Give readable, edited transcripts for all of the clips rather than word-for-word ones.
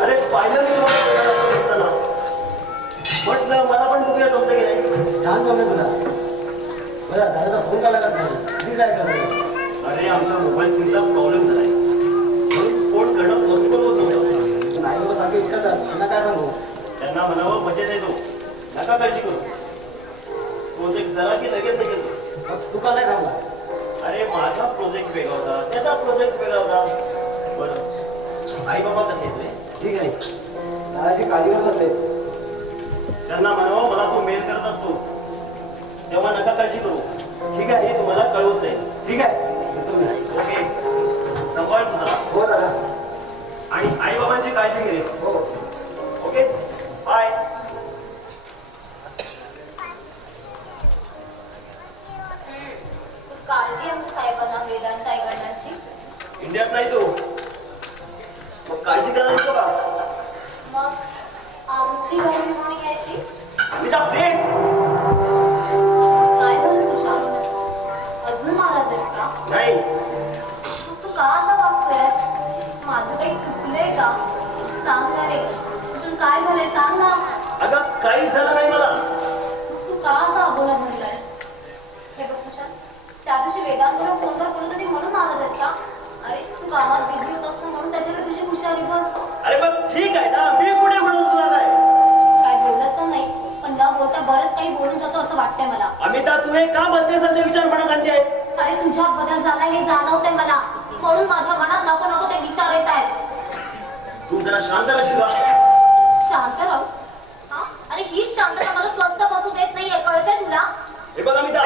अरे पाहिलं मी म्हटलं मला पण बघूया तुमचं की नाही. छान जमलं तुला. बरं दादाचा फोन का लागत नाही काय करतो. अरे आमच्या मोबाईल फोनचा प्रॉब्लेम झालाय. फोन करणं पॉसिबल होत नव्हतं. नाही बाबा सांगू विचारतात त्यांना काय सांगू. त्यांना म्हणावं मजेत येतो नका काळजी करू. प्रोजेक्ट जरा की लगेच निघेल. तू का नाही थांबला. अरे माझा प्रोजेक्ट वेगळा होता त्याचा प्रोजेक्ट वेगळा होता. बरं आई बाबा कसे येते. ठीक आहे दादाची काळजीवर बसले. त्यांना म्हणावं मला तो मेल करत असतो तेव्हा नका काळजी करू. ठीक आहे हे तुम्हाला कळवत नाही. ठीक आहे तुम्ही. ओके सांभाळ सुद्धा. हो दादा. आणि आई बाबांची काळजी घे. हो ओके बाय. काळजी आमच्या साहेबांना वेदांच्या आईवडिलांची. इंडियात नाही तो मग काळजी करायला का. मग आमची काळजी कोणी घ्यायची. अमिता प्लीज. काय झालं सुशांत. अजून नाराज आहेस का. नाही तू का असा वागतोयस. माझं काही चुकलंय का. सांग ना रे तुझं काय झालंय सांग ना. अगं काही झालं नाही मला. तू का असा अबोला झालायस. हे बघ सुशांत त्या दिवशी वेदांतला फोनवर बोलत होती म्हणून नाराज आहेस का. अरे तू कामात बिझी होत असतो म्हणून त्याच्याकडे तुझी हुशारी बस. अरे मग ठीक आहे ना मी कुठे म्हणून तुला काय. काय बोलत तर नाहीस पण न बोलता बरंच काही बोलून जातो असं वाटतंय मला. अमिता तू हे का बदले सध्या विचार म्हणत आणतेस. अरे तुझ्यात बदल झालाय हे जाणवतंय मला म्हणून माझ्या मनात नको नको ते विचार येत आहेत. तू जरा शांत राहशील का. शांत राहू. हा अरे हीच शांतता मला स्वस्त बसू देत नाहीये कळतंय तुला. हे बघ अमिता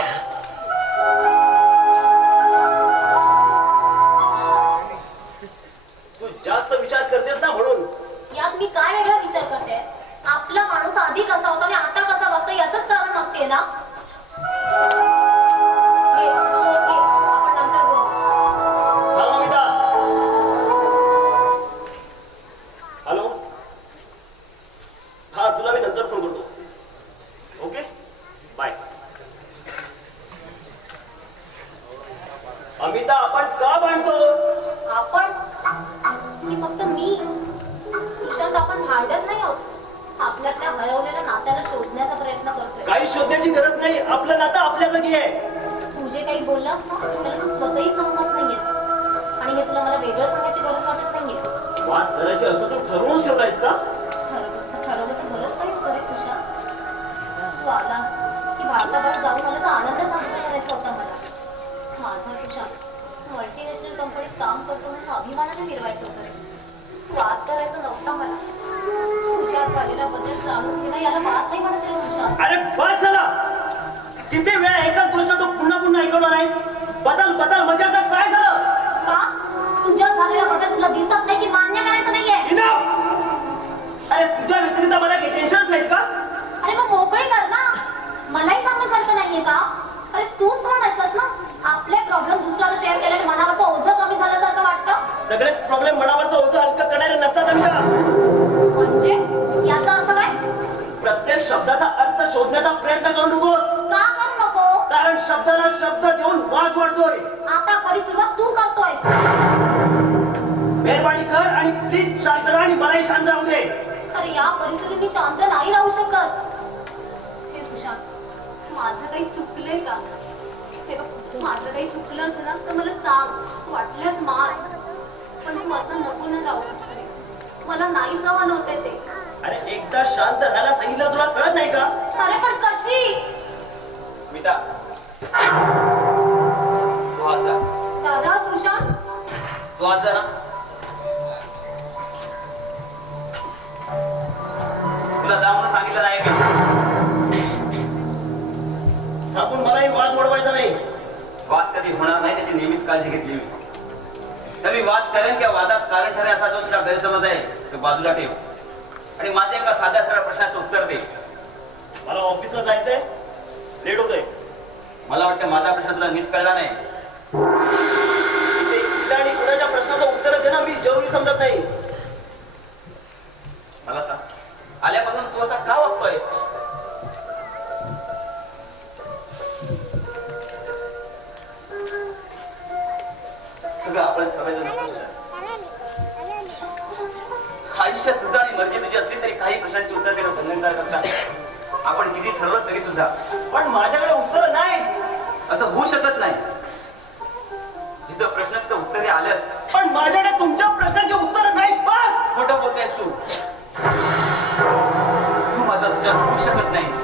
तू जास्त विचार करतेस ना म्हणून. यात मी काय वेगळा विचार करते. आपला माणूस आधी कसा होता आणि आता कसा वागतो याचंच कारण मागते ना. आपण नंतर बोलू. थांब अमिता. हॅलो हा तुला मी नंतर फोन करतो. Okay bye. अमिता आपण का भांडतो. आपण की फक्त मी. सुशांत आपण भांडत नाही आहोत. आपल्यातल्या हरवलेल्या नात्याला शोधण्याचा प्रयत्न करतोय. काही शोधण्याची गरज नाही. आपलं नातं आपल्या जागी आहे. तू जे काही बोललास ना त्याला तू स्वतःही सहमत नाहीयेस आणि हे तुला मला वेगळं सांगायची गरज वाटत नाहीये. वाद करायची असं तू ठरवून ठेवलायस का. ठरवलं तर बरंच काही होतं रे सुशांत. तू आलास की भारताबाहेर जाऊन मला तर आनंद साजरा करायचा होता मला. माझा सुशांत मल्टीनॅशनल कंपनीत काम करतो म्हणून अभिमानाने मिरवायचं होतं रे. वाद करायचा नव्हता मला. तुझ्यात झालेला बदल जाणून घेणं याला वाद नाही म्हणत रे सुशांत. अरे बस झाला. किती वेळा एकाच गोष्ट तू पुन्हा पुन्हा ऐकवणार आहेस. बदल बदल म्हणजे असं काय झालं. का तुझ्यात झालेला बदल तुला दिसत नाही की मान्य करायचं नाहीये. इनफ. अरे तुझ्या व्यतिरिक्त मला काही टेन्शनच नाहीत का. अरे मग मोकळी कर ना. मलाही सांगण्यासारखं नाहीये का. अरे तूच म्हणायचंस ना आपले प्रॉब्लेम दुसऱ्याला शेअर केल्याने मनावरचं ओझं कमी झाल्यासारखं वाटतं. सगळेच प्रॉब्लेम मनावरचं ओझं हलकं करणारे नसतात अमिता. म्हणजे याचा अर्थ काय. प्रत्येक शब्दाचा अर्थ शोधण्याचा प्रयत्न करू नकोस. का करू नको. कारण शब्दाला शब्द देऊन वाद वाढतोय. आता खरी सुरुवात तू करतोयस. मेहरबानी कर आणि प्लीज शांत राहा आणि मलाही शांत राहू दे. अरे या परिस्थितीत मी शांत नाही राहू शकत. हे सुशांत माझं काही चुकलंय का. हे बघ माझं काही चुकलं असेल ना तर मला सांग वाटल्यास मार. पण तू असं नको ना राहू. मला नाही सवय होते ते. अरे एकदा शांत राहायला सांगितलं तुला कळत नाही का. अरे पण कशी. मिता तू आज जा. दादा सुशांत तू आज जा ना. तुला जा म्हणून सांगितलं नाही का. थांबून मलाही वाद वाढवायचा नाही. वाद कधी होणार नाही त्याची नेहमीच काळजी घेतली मी. तर वाद करेन किंवा वादात कारण ठरेल असा जो तुझा गैरसमज आहे तो बाजूला ठेव आणि माझ्या एका साध्या सरळ प्रश्नाचं उत्तर दे. मला ऑफिसला जायचंय. लेट होतंय. मला वाटतं माझा प्रश्न तुला नीट कळला नाही. कुठल्या आणि कुणाच्या प्रश्नाचं उत्तर देणं मी जरुरी समजत नाही. मला सांग आल्यापासून तू असा का वागतोयस. पुढे आपण ठरवायचं नसतं. आयुष्यात तुझं आणि मर्जी तुझी असली तरी काही प्रश्नांची उत्तर देणं बंधनकार करतात. आपण किती ठरवलं तरी सुद्धा पण माझ्याकडे उत्तर नाही. असं होऊ शकत नाही. जिथं प्रश्नाचं उत्तर हे आलंच, पण माझ्याकडे तुमच्या प्रश्नाचे उत्तर नाहीत. बस. खोटं बोलतेस तू. तू माझा सुचार होऊ शकत नाहीस.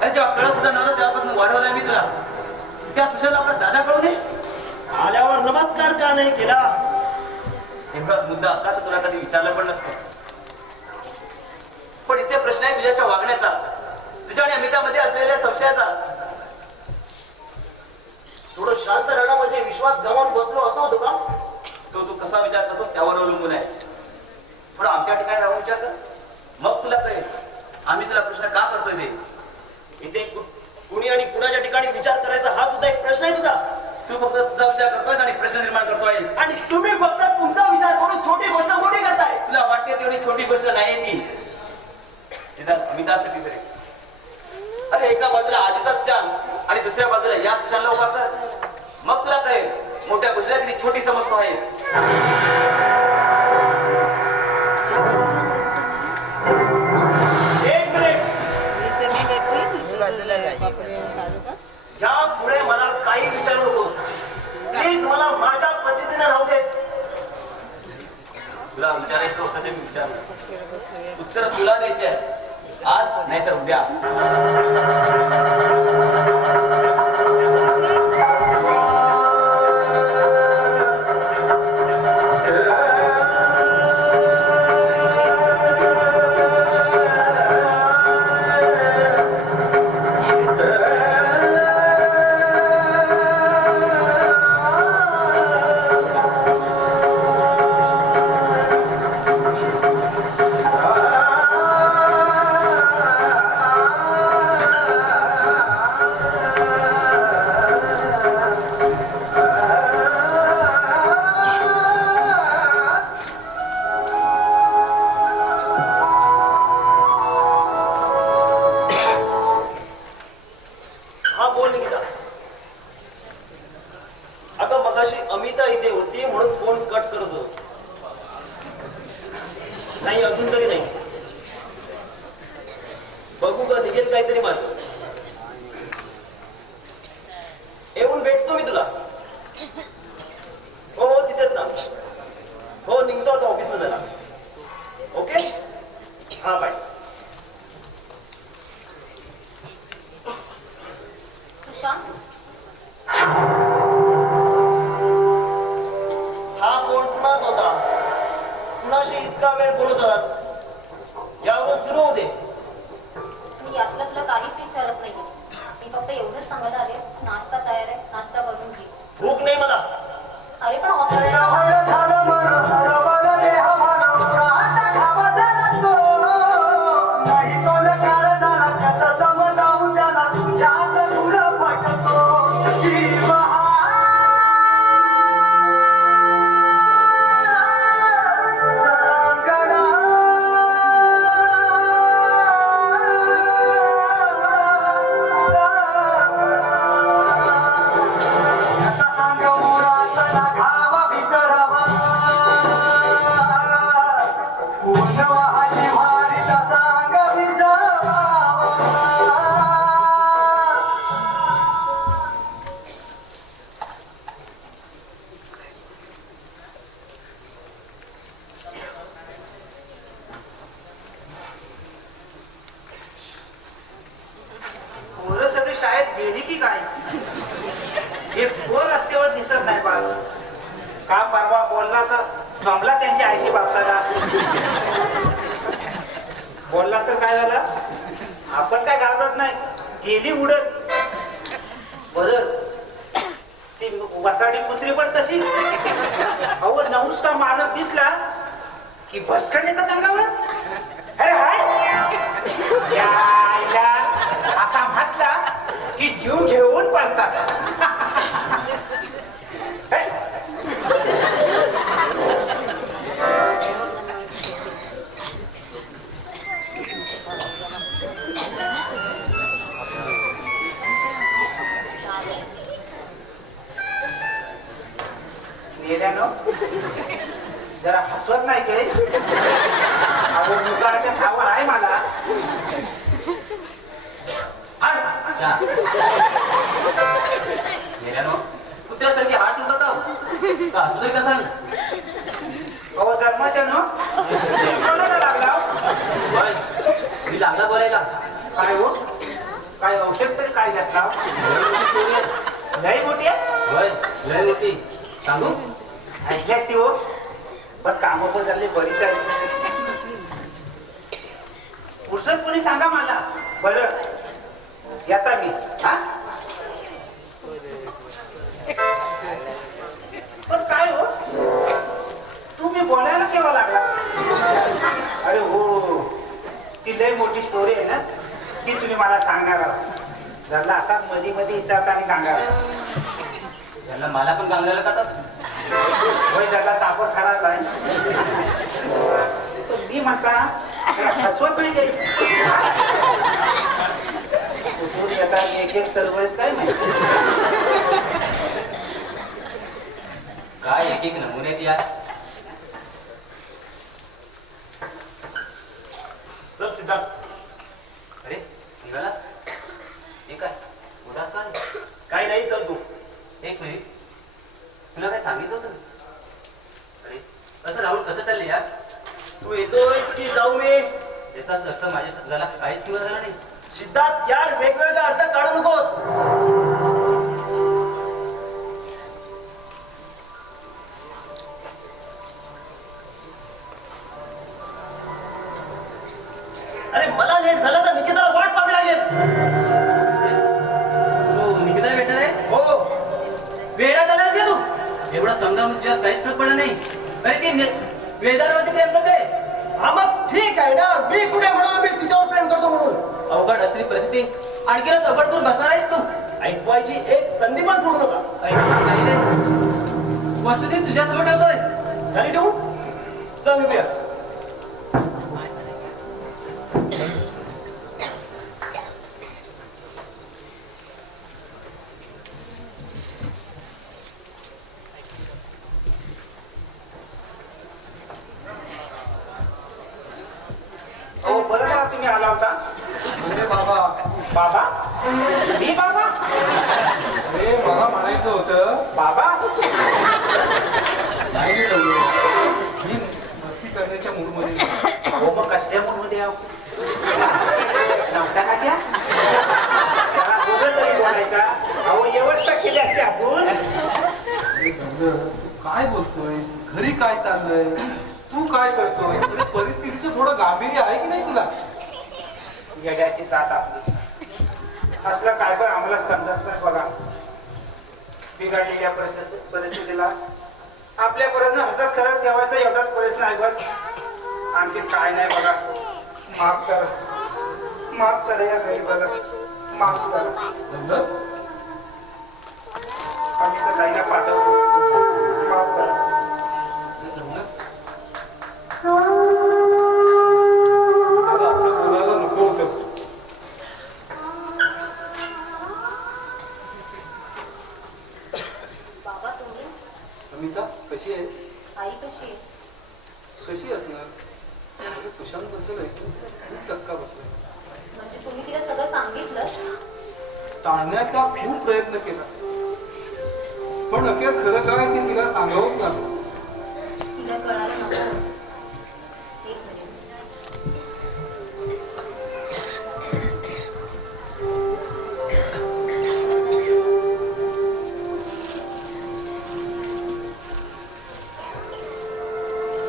अरे जेव्हा कळत सुद्धा नव्हतं तेव्हापासून वाढवलाय मी तुला. त्या सुशाला आपला दादा कळू नये. आल्यावर नमस्कार का नाही केला? एवढाच मुद्दा असता तर तुला कधी विचारलं पण नसतं. पण इथे प्रश्न आहे तुझ्याच्या वागण्याचा, तुझ्या आणि अमितामध्ये असलेल्या संशयाचा. थोडं शांत राहणं म्हणजे विश्वास गमावून बसलो असं होतं का? तो तू कसा विचार करतोस त्यावर अवलंबून आहे. थोडा आमच्या ठिकाणी राहून विचार कर, मग तुला कळेल आम्ही तुला प्रश्न का करतोय ते. इथे कुणी आणि कुणाच्या ठिकाणी विचार करायचा हा सुद्धा एक प्रश्न आहे तुझा. तू फक्त तुझा विचार करतोयस आणि प्रश्न निर्माण करतोयस. आणि तुम्ही फक्त तुमचा विचार करून छोटी गोष्ट मोठी करताय. तुला वाटते तेवढी छोटी गोष्ट नाहीये ती. निदान अमितासाठी तरी. अरे एका बाजूला आधीचा सुशांत आणि दुसऱ्या बाजूला या सुशांतला उभा कर, मग तुला कळेल मोठ्या गोष्टीला किती छोटी समजतो आहेस. एक मिनिट. या पुढे मला काही विचारू नकोस. प्लीज मला माझ्या पद्धतीने राहू दे. तुला विचारायचं होतं ते मी विचारलं. उत्तर तुला द्यायचे आहे, आज नाहीतर उद्या. गेल्यानं जरा हसवत नाही काही अहो मुगाच्या खावं आहे मला कुत्र्यासारखी हात उठवतो का असू तरी कसा अहो धर्माच्या न कोणाला लागला होय मी लागला बोलायला काय हो काय औषध तरी काय घातला लई मोठी आहे होय लय मोठी सांगू ऐकल्यास ती हो पण कामं पण झाली बरीच आहे पुरुषच कोणी सांगा मला बरं येता मी हा पण काय हो तुम्ही बोलायला केव्हा लागला अरे हो ती लय मोठी स्टोरी आहे ना ती तुम्ही मला सांगणार आहात घरला असाच मध्ये मध्ये हिसाब आणि सांगा त्यांना मला पण गांगरायला काढतात होय त्याला तापत खराच आहे पण मी म्हणता हसवत नाही काही उचलून येतात एक एक सर्व काय माहिती काय एक एक नमुने आहेत यार चल सिद्धार्थ अरे निघालास हे काय उदास काय काही नाही चल तू एक मिनिट तुला काय सांगितलं होतं अरे कसं राहुल कसं चाललंय यार तू येतोय की जाऊ मी याचाच अर्थ माझ्या शब्दाला काहीच किंमत झाला नाही सिद्धार्थ यार वेगवेगळा अर्थ काढू नकोस अरे मला लेट झालं तर निकिताला वाट पाहावी लागेल तू निकिता भेटणार आहे हो वेळा झालास का तू एवढा समजावून तुझ्या काहीच फरक पडला नाही अरे ती वेदांवरती प्रेम करते हा मग ठीक आहे ना मी कुठे म्हणून मी तिच्यावर प्रेम करतो म्हणून अवघड असलेली परिस्थिती आणखीनच अवघड करून बसणार आहेस तू ऐकवायची एक संधी पण सोडू नका नाही रे वस्तुस्थिती तुझ्यासमोर ठेवतोय झाली ठेवू चल निघूया हो बरं झाला तुम्ही आला होता अरे बाबा बाबा मी बाबा अरे मला म्हणायचं होतं बाबा नाही रे रघु. मी मस्ती करण्याच्या मूडमध्ये हो मग कसल्या मूडमध्ये आहो नाटकाच्या जरा दोघं तरी बोलायचा अहो व्यवस्था केली असते आपण अरे गंधर, तू काय बोलतोयस घरी काय चाललंय तू काय करतोय अरे परिस्थितीचं थोडं गांभीर्य आहे की नाही तुला येड्याची जात आपली असलं काय पण आम्हाला समजत नाही बघा बिघडलेल्या परिस्थितीला आपल्या परत हसत करत ठेवायचा एवढाच प्रश्न आहे बस आणखी काय नाही बघा माफ करा या घरी बघा माफ करा गंधर, आम्ही तर जायला पाठवतो माफ करा मला असं बोलायला नको होतं बाबा तुम्ही अमिता कशी आहेस आई कशी आहे कशी असणार सुशांत बद्दल ऐकून खूप धक्का बसला म्हणजे तुम्ही तिला सगळं सांगितलं टाळण्याचा खूप प्रयत्न केला पण अखेर खरं काय ते तिला सांगावंच लागलं तिला कळायला नको एक मिनिट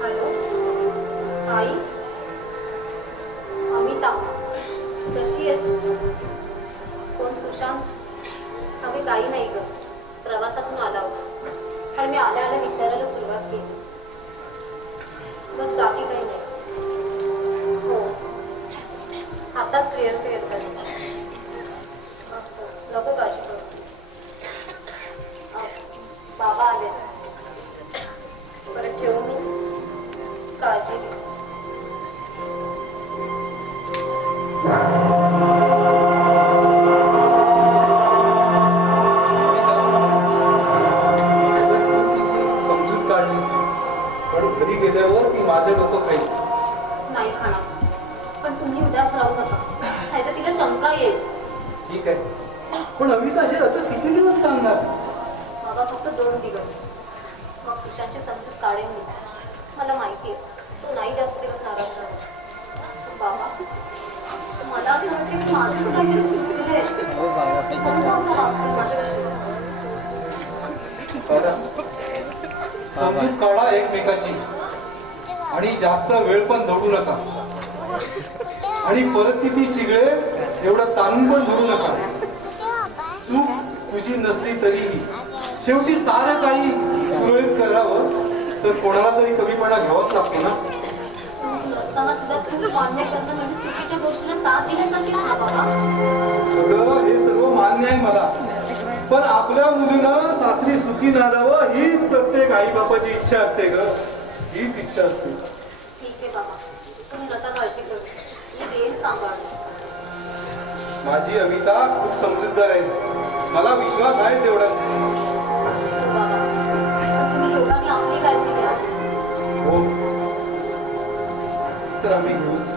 हॅलो आई अमिता कशी आहेस कोण सुशांत अगं काही नाही ग प्रवासातून आला होता पण मी आल्या आल्या विचारायला सुरुवात केली बस बाकी काही नाही हो आताच क्लिअर करत नको काळजी करू बाबा आले परत ठेवू मी काळजी घे जर तू तिची समजूत लावू नका, नाहीतर तिला शंका येईल. ठीक आहे, पण अमिता हे असं किती दिवस चालणार? बाबा फक्त 2 दिवस, मग सुशांतची समजूत काढेन मी. मला माहिती आहे तो नाही जास्त दिवस नाराज राहणार. बाबा मला असं वाटतं की माझंच काहीतरी चुकलंय. म्हणून असं वागतोय माझ्याविषयी. समजूत काढा एकमेकाची आणि जास्त वेळ पण दौडू नका आणि परिस्थिती चिघळे एवढं ताणून पण धरू नका. चूक तुझी नसली तरीही शेवटी सारं काही सुरळीत करावं तर कोणाला तरी कमीपणा घ्यावाच लागतो ना. चूक नसताना सुद्धा चूक मान्य करणं म्हणजे चुकीच्या गोष्टीला साथ दिल्यासारखीच ना बाबा. सगळं हे सर्व मान्य आहे मला, पण आपल्या मुलीनं सासरी सुखी नांदावं हीच प्रत्येक आई बापाची इच्छा असते ग, हीच इच्छा असते. ठीक आहे बाबा, तुम्ही लता काळजी करू, मी देईन सांभाळून. माझी अमिता खूप समजूतदार आहे, मला विश्वास आहे तेवढा. बाबा तुम्ही दोघांनी आपली काळजी घ्या. हो तर आम्ही घेऊच.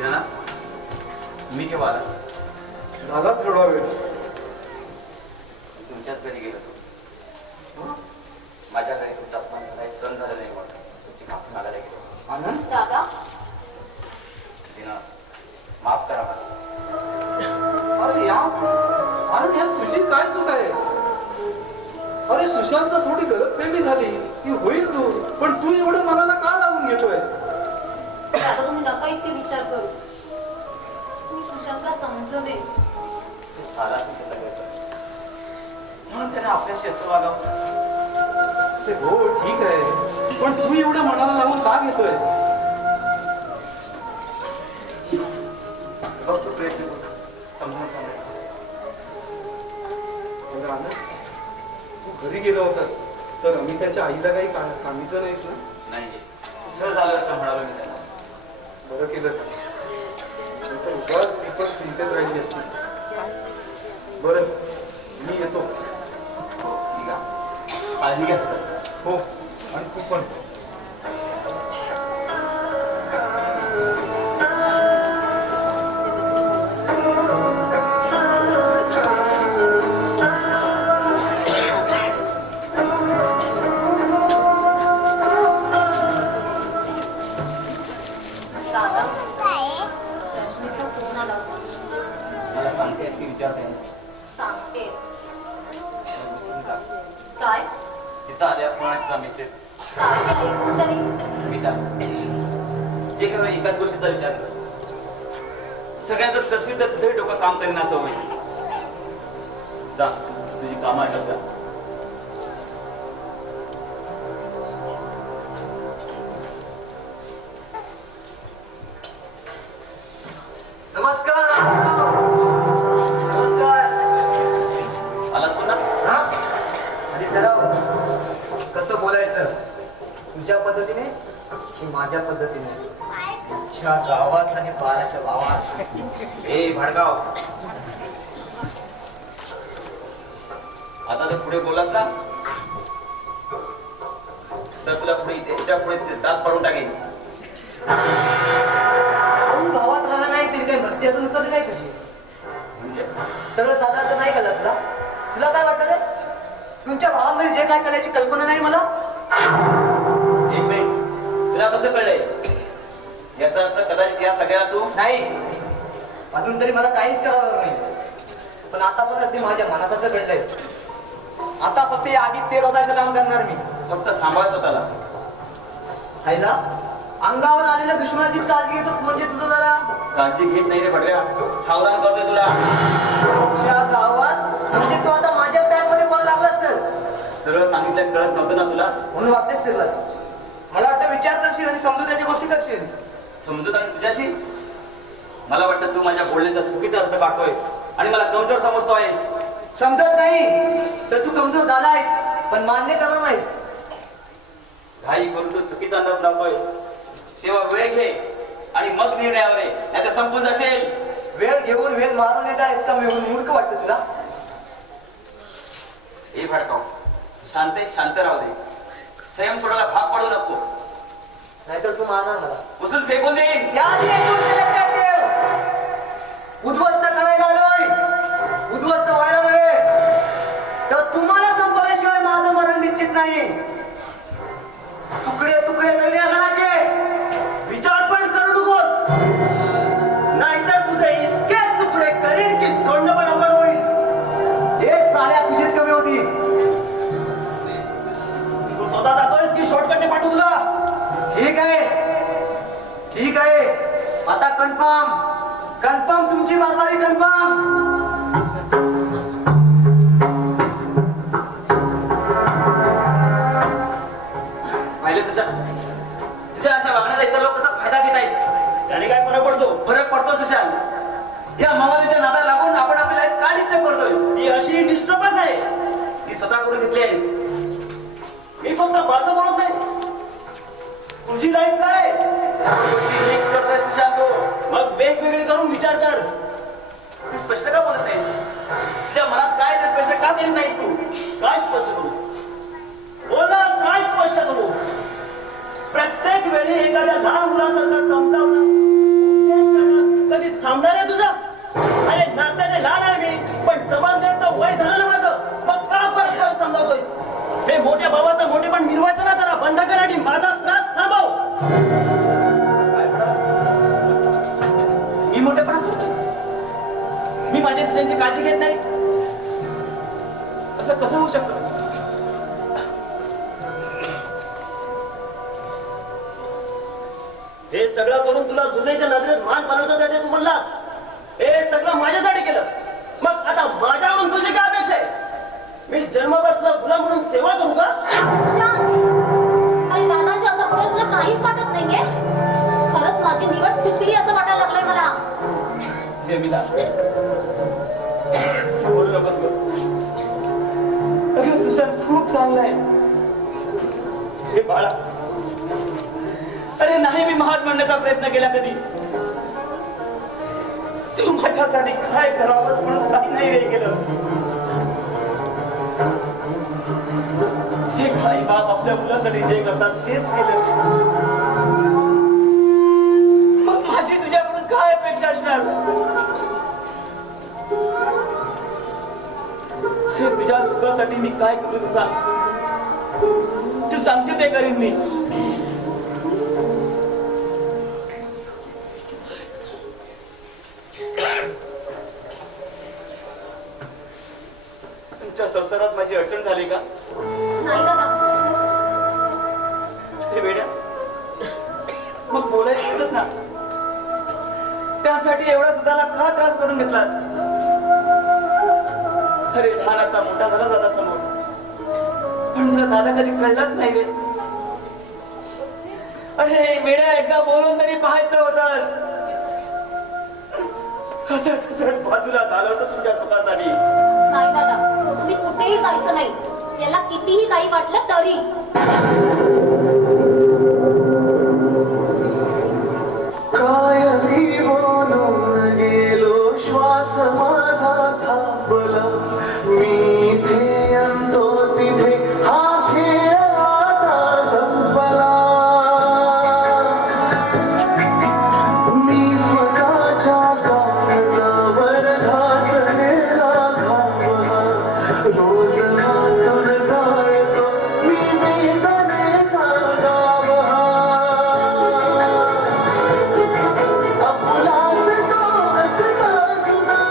ना मी केव्हा आला? झाला थोडा वेळ. तुमच्याच घरी गेलो होतो. माझ्या घरी तुमचा अपमान झाला, हे सहन झालं नाही म्हणून तुमची माफी मागायला गेलो. आनंद दादा दिना माफ करा मला. अरे आनंद यात तुझी काय चूक आहे? अरे सुशांतचा थोडी गलतफहमी झाली ती होईल तू, पण तू एवढं मनाला का लावून घेतोयस? दादा तुम्ही नका इतके विचार करू, मी सुशांतला समजवेन. झाला असेल त्याचा गैरफायदा. म्हणून त्याने आपल्याशी असं वागावं. ते हो ठीक आहे, पण तू एवढं मनाला लावून का घेतोयस? बघतो प्रयत्न करू समजून सांगायचं. अगं आनंद, तू घरी गेला होतास तर अमिताच्या आईला काही सांगितलं नाहीस ना? नाही सहज आलं असं म्हणालो मी त्यांना. बरं केलंस, नाहीतर उगाच ती पण चिंतेत राहिली असती. बरं मी येतो. हो ठीक आहे, काळजी घ्या सगळं. हो आणि तू पण. दादा रश्मीचा फोन आला होता. मला सांगतेस की विचारते? सांगते. विसरून जा. काय तिचा आल्या पुण्याचा मेसेज. काय ते ऐकून तरी. मी एका वेळी एकाच गोष्टीचा विचार कर. सगळ्यांचं करशील तर तुझंही डोकं काम करीन असं होईल. जा तुझी कामं आटप कर. नमस्कार. नमस्कार. आलाच पुन्हा? हा आणि ठराव कसं बोलायचं, तुझ्या पद्धतीने की माझ्या पद्धतीने? तुझ्या गावात आणि बाराच्या भावात. ए भाडगाव, आता जर पुढे बोलात ना तर तुला पुढे याच्या पुढे दात पाडून टाकेन. तू गावात राहणार नाही तरी काही मस्ती अजून उचलली नाही तुझी? म्हणजे सरळ साधारण नाही का तुला? तुला काय वाटलं रे? तुमच्या भावामध्ये जे काय करायची कल्पना नाही मला? एक मिनिट, तुला कसं कळलंय? याचा अर्थ कदाचित या सगळ्याला तू नाही, अजून तरी मला काहीच करावं नाही, पण आता पण अगदी माझ्या मनासारखं घडलंय. आता फक्त या आगीत तेल ओतायचं काम करणार मी. फक्त सांभाळ स्वतःला. खायला अंगावर आलेल्या दुश्मनाचीच काळजी घेतो म्हणजे तुझं जरा काळजी घेत नाही रे भटव्या, सावधान करतोय तुला. तुझ्या गावात म्हणजे तू आता माझ्या टॅगमध्ये कोण लागलास तर सरळ सांगितलं कळत नव्हतं ना तुला? म्हणून वाटतेस फिरलास. मला वाटतं विचार करशील आणि समजून गोष्टी करशील. समजत आणि तुझ्याशी मला वाटतं तू माझ्या बोलण्याचा चुकीचा अर्थ काढतोय आणि मला कमजोर समजतोय. समजत नाही तर तू कमजोर झाला आहेस, पण मान्य करणार नाहीस. घाई करून तू चुकीचा अंदाज लावतोय. तेव्हा वेळ घे आणि मग निर्णयावर आहे, नाही तर संपून जाशील. वेळ घेऊन वेळ मारून येता इतका मिळून मूर्ख वाटतं तुला? हे भडकाव, शांत राहू दे. संयम सोडायला भाग पडू नको. नाहीतर तू मारणार मला. उचलून फेकून देईन. याआधी एक गोष्ट लक्षात ठेव. उद्ध्वस्त करायला आलोय, उद्ध्वस्त व्हायला नव्हे. तर तुम्हाला संपवल्याशिवाय माझं मरण निश्चित नाही. तुकडे तुकडे करण्या घराचे विचार पण करू नकोस, नाहीतर तुझे इतके तुकडे करीन की जोडणं पण अवघड होईल. हे साल्या तुझीच कमी होती. तू स्वतः जातोयस की शॉर्टकटने पाठवू तुला? ठीक आहे, ठीक आहे. आता कन्फर्म कन्फर्म तुमची बारबारी कन्फर्म. पाहिले तुझ्या अशा वागण्याचा इतर लोक कसा फायदा घेत आहेत. त्याने काय फरक पडतो? फरक पडतो सुशांत. या मामालीच्या नादा लागून आपण आपली लाईफ का डिस्टर्ब करतोय? ती अशी डिस्टर्बच आहे. ती स्वतः करून घेतली आहे. मी फक्त माझं बोलत नाही. तुझी लाईफ काय? सर्व गोष्टी मिक्स करतोय सुशांत तू. मग वेगवेगळी करून विचार कर. तू स्पष्ट का बोलत नाही? तुझ्या मनात काय ते स्पष्ट का केलं नाहीस तू? काय स्पष्ट करू? बोला, काय स्पष्ट करू? प्रत्येक वेळी एखाद्या लहान मुलासारखं समजावणं, उपदेश करणं कधी थांबणार आहे तुझा? अरे नात्याने लहान आहे मी, पण समजण्याचं वय झालं ना माझं. मग का परस्पर समजावतोयस? हे मोठ्या भावाचं मोठेपण मिरवायचं ना जरा बंद कर आणि माझा त्रास थांबव. काय म्हणालास? मी मोठेपणा करतोय? मी माझ्या सुशांतची काळजी घेत नाही? असं कसं होऊ शकतं? हे सगळं करून तुला दुनियेच्या नजरेत मान बनवता येते तू म्हणलास. हे सगळं माझ्यासाठी केलंस. मग आता माझ्याकडून तुझी काय अपेक्षा आहे? मी जन्मभर तुला गुलाम म्हणून सेवा करू का? आणि दादाशी असं बोलायला तुला काहीच वाटत नाहीये? खरंच माझी निवड चुकली असं वाटायला लागलंय मला. हे मिला बोलू नकोस गं. अगं सुशांत खूप चांगला आहे. हे बाळा, अरे नाही मी महान बनण्याचा प्रयत्न केला कधी. तू माझ्यासाठी काय करावंस म्हणून काही नाही रे केलं. हे काही बाप आपल्या मुलासाठी जे करतात तेच केलं. मग माझी तुझ्याकडून काय अपेक्षा असणार? हे तुझ्या सुखासाठी मी काय करू ते सांग. तू सांगशील ते करीन मी. तुमच्या संसारात माझी अडचण झाली का? नाही दादा. हे वेड्या, मग बोलायचंच ना. त्यासाठी एवढा सुद्धा का त्रास करून घेतला? अरे लहानाचा मोठा झाला दादा समोर, पण तुला दादा कधी कळलाच नाही रे. अरे वेड्या, एकदा बोलून तरी पाहायचं होतंच. हसत हसत बाजूला झालं असं तुमच्या सुखासाठी. नाही दादा, तुम्ही कुठेही जायचं नाही. याला कितीही काही वाटलं तरी. कायमी बोलून गेलो, श्वास माझा थांबला. मी इथे अंतो तिथे हा खेळ आता संपला. मी स्वतःच्या काळजावर घातलेला घाम हा रोज हातून जाळतो मी वेदनेचा गाव हा. अपुलाच तो असला जुना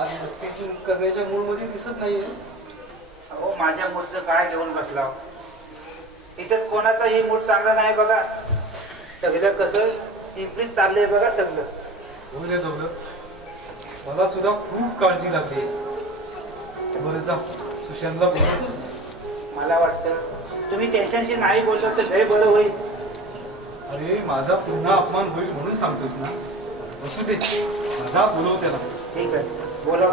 आज मस्ती करण्याच्या मूड मध्ये दिसत नाहीये. अहो माझ्या मूडचं काय घेऊन बसला इथं कोणाचाही मूड चांगला नाही बघा. सगळं कसं पिंपरीच चाललंय बघा सगळं. हो रे दौलत, मला सुद्धा खूप काळजी लागली. बरं जा, सुशांतला बोलतोस. मला वाटतं तुम्ही टेन्शनशी नाही बोललं तर लय बरं होईल. अरे माझा पुन्हा अपमान होईल म्हणून सांगतोस ना. असू दे, माझा बोलव त्याला. ठीक आहे बोला.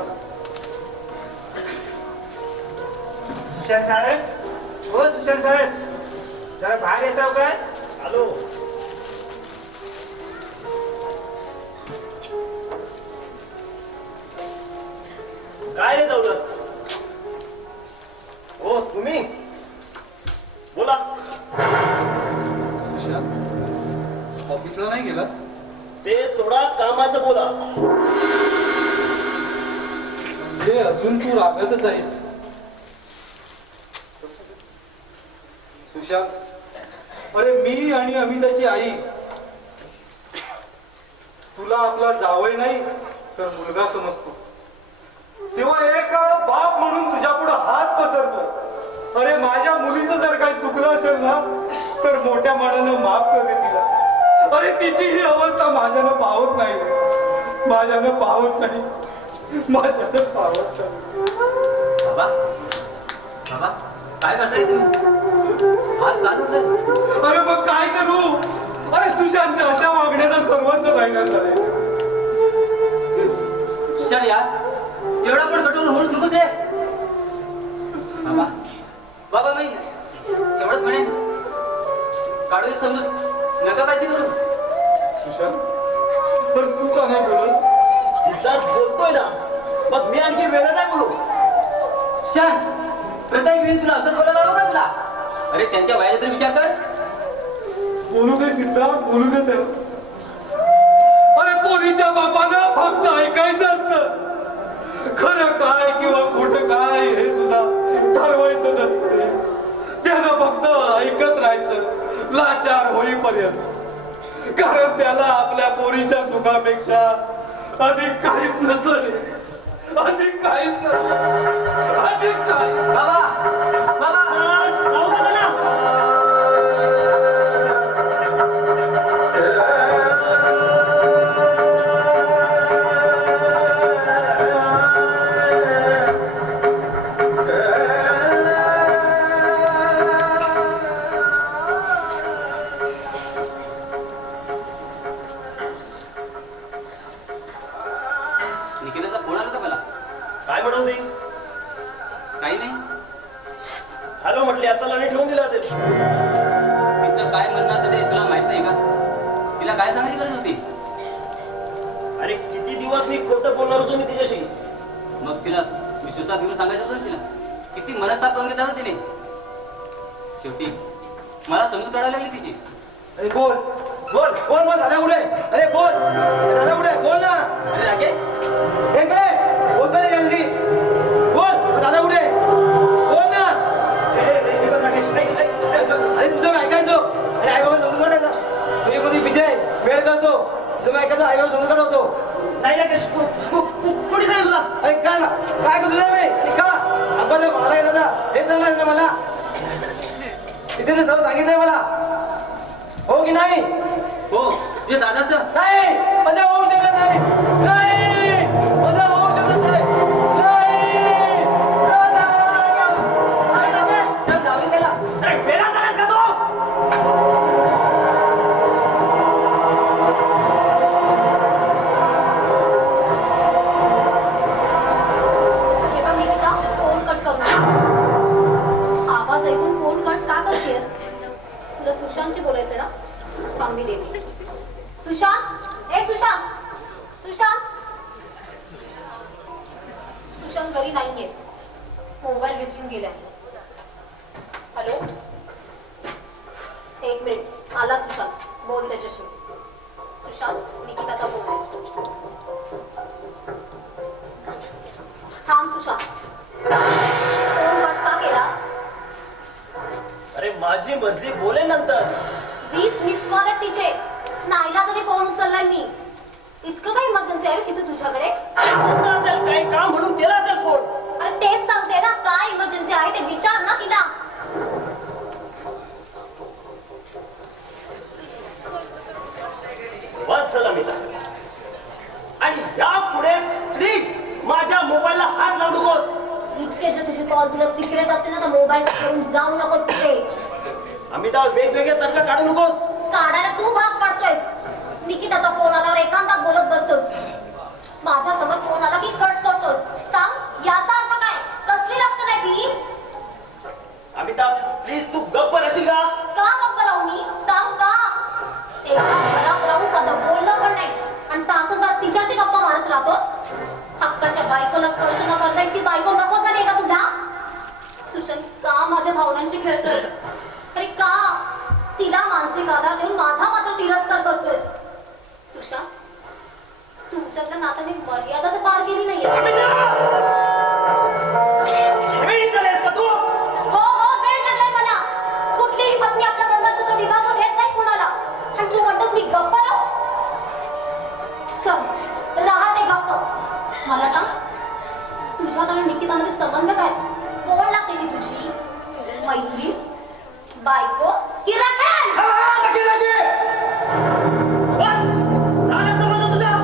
सुशांत साहेब, हो सुशांत साहेब, जरा बाहेर येतो काय? आलो. काय रे दौलत? हो तुम्ही बोला. सुशांत, ऑफिसला नाही गेलास? ते सोडा, कामाचं बोला. म्हणजे अजून तू रागतच आहेस. सुशांत, अरे मी आणि अमिताची आई तुला आपला जावई नाही तर मुलगा समजतो. तेव्हा एक बाप म्हणून तुझ्या पुढे हात पसरतो. अरे माझ्या मुलीचं जर काही चुकलं असेल ना तर मोठ्या मनानं माफ कर रे तिला. अरे तिची ही अवस्था माझ्यानं पाहत नाही, माझ्यानं पाहत नाही, माझ्यानं पाहत नाही. बाबा बाबा काय करताय तुम्ही? आज का करताय? अरे मग काय करू? अरे सुशांतच्या अशा वागण्यानं सर्वच राहिला झाले. सुशांत यार, एवढा पण कठोर होऊच नकोस रे. बाबा बाबा मी एवढंच म्हणेन, काढू समजून नका पाहिजे करू. सुशांत, पण तू का नाही बोलत? सिद्धार्थ बोलतोय ना, मग मी आणखी वेगळं काय बोलू? शांत, प्रत्येक वेळी तुला असंच बोलायला हवं का तुला? अरे त्यांच्या वयाचा तरी विचार कर. बोलू दे सिद्धार्थ, बोलू दे त्याला. अरे पोरीच्या बापानं फक्त ऐकायचं असतं. खरं काय किंवा खोटं काय हे सुद्धा ठरवायचं नसतं. त्यानं फक्त ऐकत राहायचं लाचार होईपर्यंत. कारण त्याला आपल्या पोरीच्या सुखापेक्षा अधिक काहीच नसतं रे. अधिक काहीच नसतं. अधिक काही. बाबा बाबा जाऊ दे ना. निकिताचा फोन आला का मला? काय म्हणत होती? काही नाही. हॅलो म्हटली असाल आणि ठेवून दिलं असेल. तिचं काय म्हणणं असं ते तुला माहित नाही का? तिला काय सांगायची गरज होती? अरे किती दिवस मी खोटं बोलणार होतो मी तिच्याशी. मग तिला विश्वासात घेऊन सांगायचं होतं ना तिला. किती मनस्ताप करून घेतला ना तिने. शेवटी मला समजून काढायला लागली तिची. अरे बोल बोल बोल बोल दादा कुठे? अरे बोल दादा कुठे? बोल ना. अरे राकेश, एक मिनिट बोलतो रे जल्दी. बोल दादा कुठे? बोल ना. हे बघ राकेश, अरे तुझं मी ऐकायचो. अरे आई बाबा समजून काढायचा. तुझी मध्ये विजय वेळ करतो. तुझं मी ऐकायचं, आई बाबा समजून काढवतो. नाही राकेश, कुठे नाही तुला. अरे काय करतो तुझं मी? आणि का आपण मला आहे दादा हेच सांगणार ना मला. तिथे ते सर्व सांगितलंय मला. हो की नाही? हो जे दादाचं. नाही माझा होऊ शकत नाही. नाही माझा होऊ शकत नाही. नाही दादा. अरे राकेश, चल जाऊन गेला. अरे वेळा झालास का तू? हे बघ निकिता, फोन कट करू नका. आवाज ऐकून फोन कट का करतेस? तुला सुशांतशी बोलायचंय ना? थांबी देते. सुशांत, ए सुशांत, सुशांत. सुशांत घरी नाहीये. मोबाईल विसरून गेलाय. हॅलो, एक मिनिट. आला सुशांत, बोल त्याच्याशी. सुशांत, निकिताचा बोल. थांब सुशांत. फोन कट का केलास? अरे माझी मर्जी, बोले नंतर. 20 मिस कॉल आहेत तिचे. नाहीला तरी फोन उचललाय मी. इतकं काय इमर्जन्सी आहे रे तिचं तुझ्याकडे? होतं असेल काही असे जर तुझे कॉल तुला सिक्रेट असते ना तर मोबाईल करून जाऊ नकोस कुठे. अमिताभ वेगवेगळे तर्क काढू नकोस. काढायला तू भाग पडतोयस. निकिताचा फोन आल्यावर एकांतात बोलत बसतोस. माझ्या समोर फोन आला की कट करतोस. सांग याचा अर्थ काय? कसली लक्षण आहे ती? अमिताभ प्लीज तू गप्प राहशील का? का गप्प राहू मी? सांग का? एका घरात राहून साधं बोलणं पण नाही आणि तासभर तिच्याशी गप्पा मारत राहतोस. हक्काच्या बायकोला स्पर्श न करता ती बायको नको झाली का तुला? सुशांत का माझ्या भावनांशी खेळतोय? अरे का तिला मानसिक आधार देऊन माझा मात्र तिरस्कार करतोय? सुशांत तुमच्यातल्या नात्याने मर्यादा तर पार केली नाहीये. अमिताभ! वेळी झालीस का तू? हो हो वेळ लागलाय मला. कुठलीही पत्नी आपलं मंगळसूत्र विभागून देत नाही कुणाला. आणि तू म्हणतोस मी गप्प राहू? चल राहते गप्प. मला सांग तुझ्यात आणि निकितामध्ये संबंध काय? कोण लागते ती तुझी? मैत्री, बायको की राखेल? कशी लागते? बस! झाला संबंध तुझा.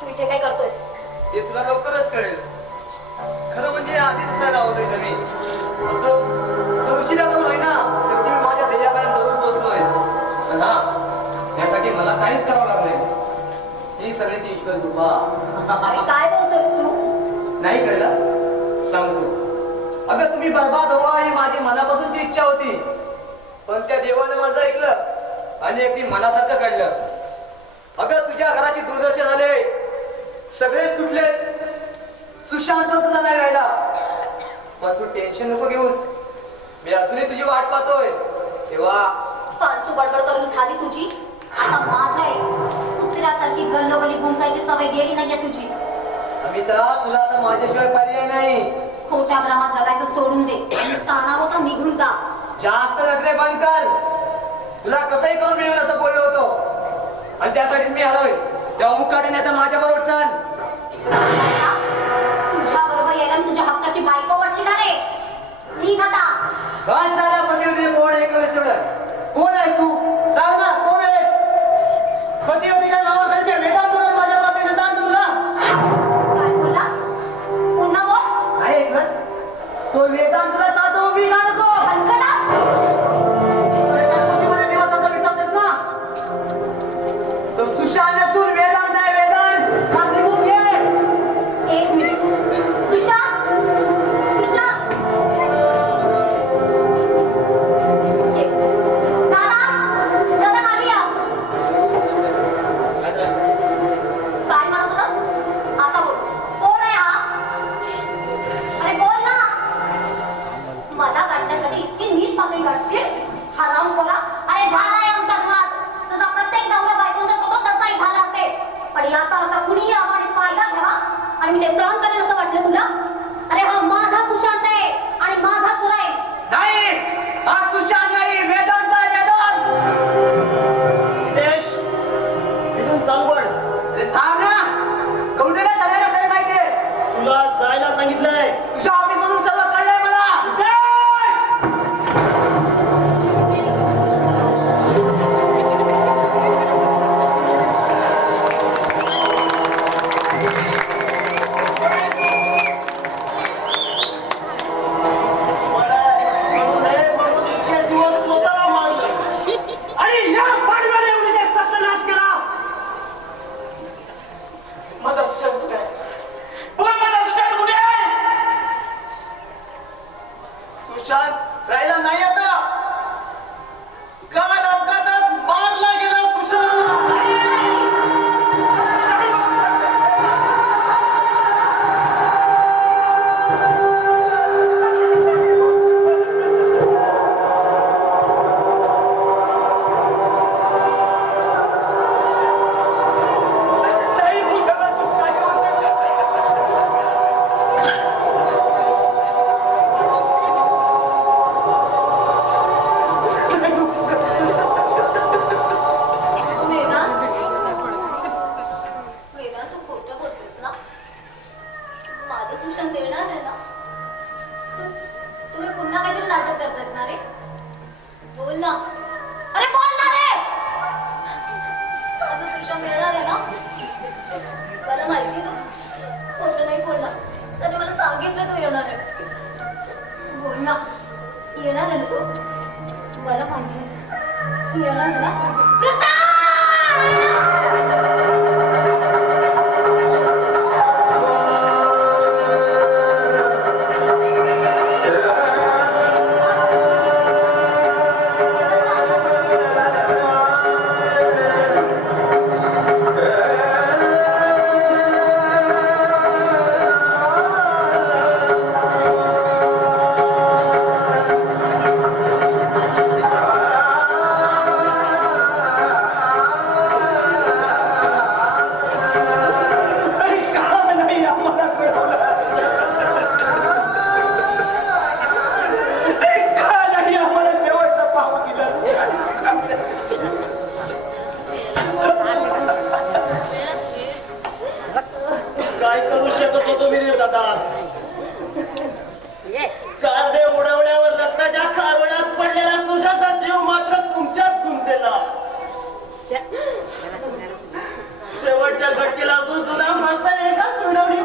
तू इथे काय करतोयस? ते तुला लवकरच कळेल. खरं म्हणजे आधी दिसायला हवं होतं मी. असं पण उशिरा तर होईना, शेवटी मी माझ्या ध्येयापर्यंत जरूर पोहोचलोय. पण हा, त्यासाठी मला काहीच करावं लागलंय. ही सगळी ती ईश्वर कृपा. अरे काय बोलतोस तू? नाही कळलं? सांगतो. अगं तुम्ही बर्बाद व्हा ही माझी मनापासूनची इच्छा होती, पण त्या देवानं माझं ऐकलं आणि अगदी मनासारखं घडलं. अगं तुझ्या घराची दुर्दशा झाले, सगळेच तुटले. सुशांत पण तुझा नाही राहिला. पण तू टेन्शन नको घेऊस, मी अजूनही तुझी वाट पाहतोय. तेव्हा फालतू बडबड करून झाली तुझी. आता माझं आहे. कुत्र्यासारखी गल्लोगल्ली भुंकायची सवय गेली नाहीये तुझी. अमिता, तुला आता माझ्याशिवाय पर्याय नाही. खोट्या भ्रमात जगायचं सोडून दे आणि शाणा होता निघून जा. जास्त नखरे बंद कर. तुला कसंही करून मिळेल असं बोललो होतो, आणि त्यासाठी मी आलोय. तेव्हा मुकाटे नाही तर माझ्या बरोबर चल. तुझ्या बरोबर यायला मी तुझ्या हक्काची बायको वाटली का रे? निघ आता. काय साऱ्या पतीवतीने कोण ऐकलंस तेवढं? कोण आहेस तू? सांग ना, कोण आहेस? पतीवतीच्या नावाखाली ते वेदांत करून माझ्या मातेने सांग तुला. काय बोललास? पुन्हा बोल. काय ऐकलंस? तो वेदांत तुला चालतो मी का नको? हलकटा. त्याच्या कुशीमध्ये दिवस आता विचारतेस ना, तो सुशांत नसून वेदांत आहे. वेदांत खात्री करून घे. एक मिनिट. सुशांत. सुशांत. ये. दादा. दादा खाली या. काय म्हणत होतास? आता बोल. कोण आहे हा? अरे बोल ना. मला गाठण्यासाठी इतकी नीच पातळी गाठशील? हराम बोला. अरे झालाय आमच्या घरात. जसा प्रत्येक नवरा बायकोच्या होतो तसाही झाला असेल. पण याचा अर्थ कुणीही आम्हाला फायदा घ्यावा आणि मी ते सहन करेन असं वाटलं तुला? अरे हा माझा सुशांत आहे आणि माझाच राहील. नाही, हा सुशांत नाही, वेदांत आहे. वेदांत. नितेश, इथून चालू पड. अरे थांब ना. कौशल्या सगळ्यांना खरं माहितीये. तुला जायला सांगितलंय. तुझ्या ऑफिस मधून सर्व कळलंय मला. नितेश! म्हणून इतके दिवस स्वतःला मारलं आणि या पाडव्याने एवढी जास्त नाश केला. माझा सुशांत कुठे आहे? बोल, माझा सुशांत कुठे आहे? सुशांत राहिला नाही आता. कार अपघातात मारला गेला सुशांत. नाही तू सगळं तू काय वेदांत. वेदांत, तू खोटं बोलतोस ना? माझं सुशांत देणार आहे ना? तुम्ही पुन्हा काहीतरी नाटक करतात ना रे? बोल ना. अरे बोल ना रे. माझं सुशांत देणार आहे ना? मला माहिती तू खोटं नाही बोलणार. तरी मला सांगितलं तू येणार आहे. बोल ना. येणार आहे ना तू? मला माहिती आहे. येणार आहे ना? सुशांत! काय करू शकत होतो मी रे दादा? कारणे उडवण्यावर रक्ताच्या कारवड्यात पडलेला सुशांतचा जीव मात्र तुमच्यात गुंतलेला. शेवटच्या घटकेला असून सुद्धा मात्र एकाच विडवणी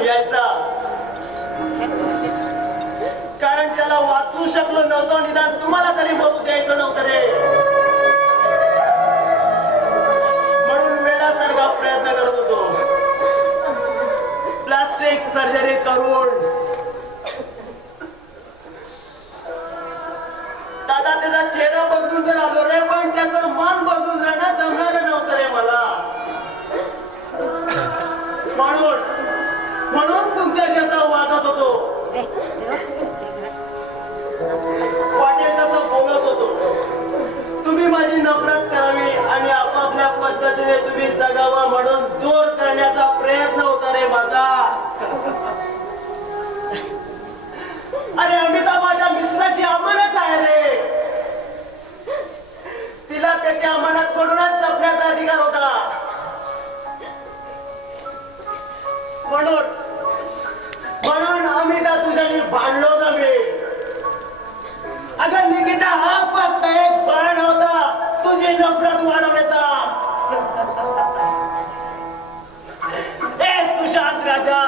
म्हणून यायचा, कारण त्याला वाचू शकलो नव्हतो, निदान तुम्हाला तरी बघू द्यायचं नव्हतं रे. म्हणून वेळासारखा प्रयत्न करत होतो, प्लास्टिक सर्जरी करून. दादा त्याचा चेहरा बदलून तर आलो रे, पण त्याचं मन बदलून राहणं जमणार नव्हतं रे मला. म्हणून तुमच्याशी असं वागत होतो, वाटेल तसं बोलत होतो. तुम्ही माझी नफरत करावी आणि आपापल्या पद्धतीने तुम्ही जगावं म्हणून दूर करण्याचा प्रयत्न होता रे माझा. अरे अमिता माझ्या मित्राची अमानत आहे रे, तिला त्याच्या अमानत पडूनच जपण्याचा अधिकार होता. म्हणून अमिता तुझ्याशी भांडलो ना मी. अगं निकिता, हा फक्त एक बाण होता तुझी नफरत वाढवण्याचा. ए सुशांत राजा,